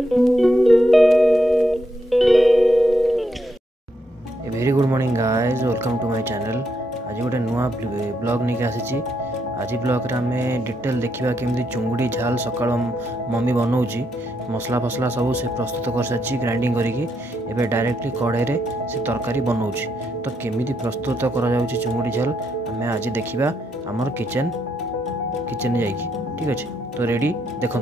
Very good morning guys, welcome to my channel. आज गोटे नुआ ब्लॉग नहीं आसी। आज ब्लॉग रे आम डिटेल देखा केमती चुंगुड़ी झाल सकाल मम्मी बनाऊँगी। मसला फसला सब से प्रस्तुत कर सारी ग्राइंडिंग करके डायरेक्टली कड़े से तरकारी बनाऊँगी। तो केमी प्रस्तुत कर चुंगुड़ी झाल आम आज देखा आमर किचन जाइए। ठीक अच्छे, तो रेडी देखो।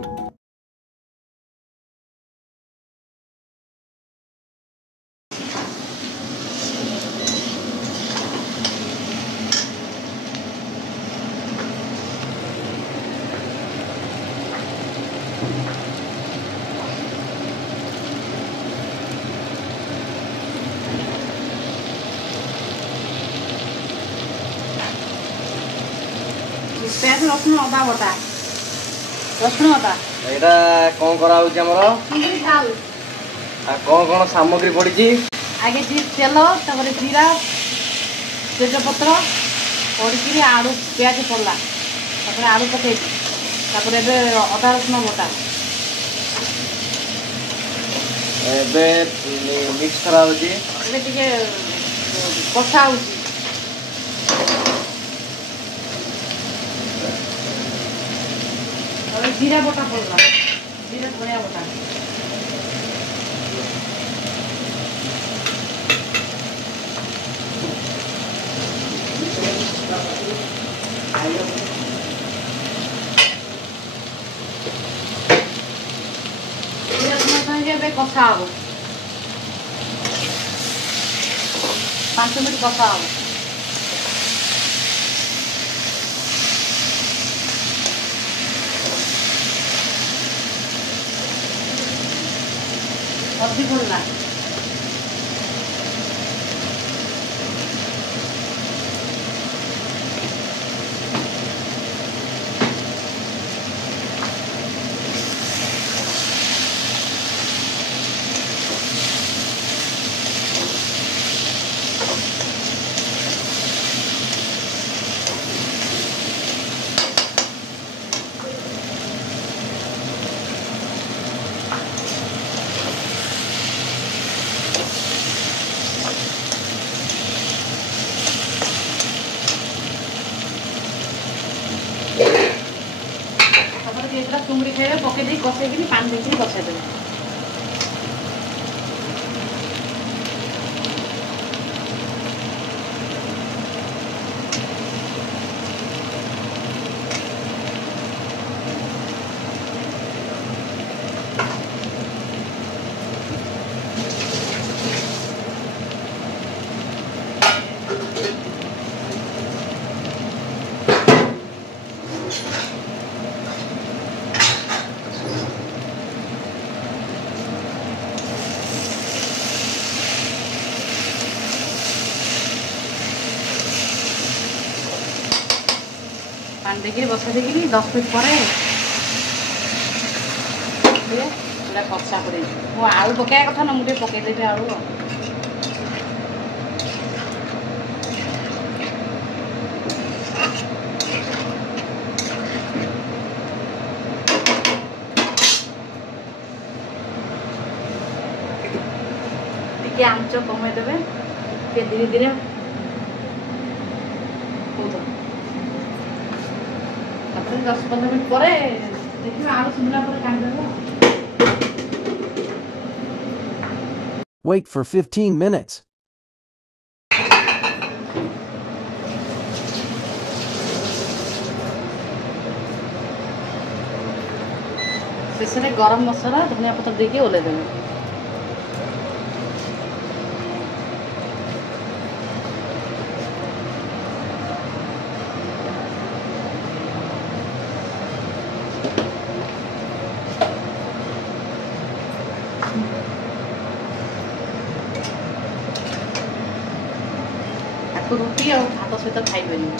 प्याज रसुण अदा बटा रसुण अदा एटा कौन करा होची हमरो चिंगड़ी झाल आ कौन सामग्री पड़ी आगे तेल तापर जीरा तेजपत्र पड़ी आलू प्याज पड़ला तापर आलू पकई तापर अदा रसुण बटा मिक्स करा होची टिके कषा होची जीरा बटा पड़ला जीरा धनिया बटा कषा हम 5 मिनट कषा हम हल्दी पड़ला चुंगड़ी खाइबे पकई कषे पानी देखिए कषाई पानी देखिए बसा देखिए 10 मिनट पर कषा कर आलू पकाया कथा ना मुझे पकईदेवी आलू टे आंच कमेदेवे धीरे धीरे तापर 10-15 मिनट पर देखिए आलू सुनला पर काट Wait for 15 minutes. शेष में गरम मसला धनिया पत्र देके ओले देवे रुटी और भात सहित खाइबेनि।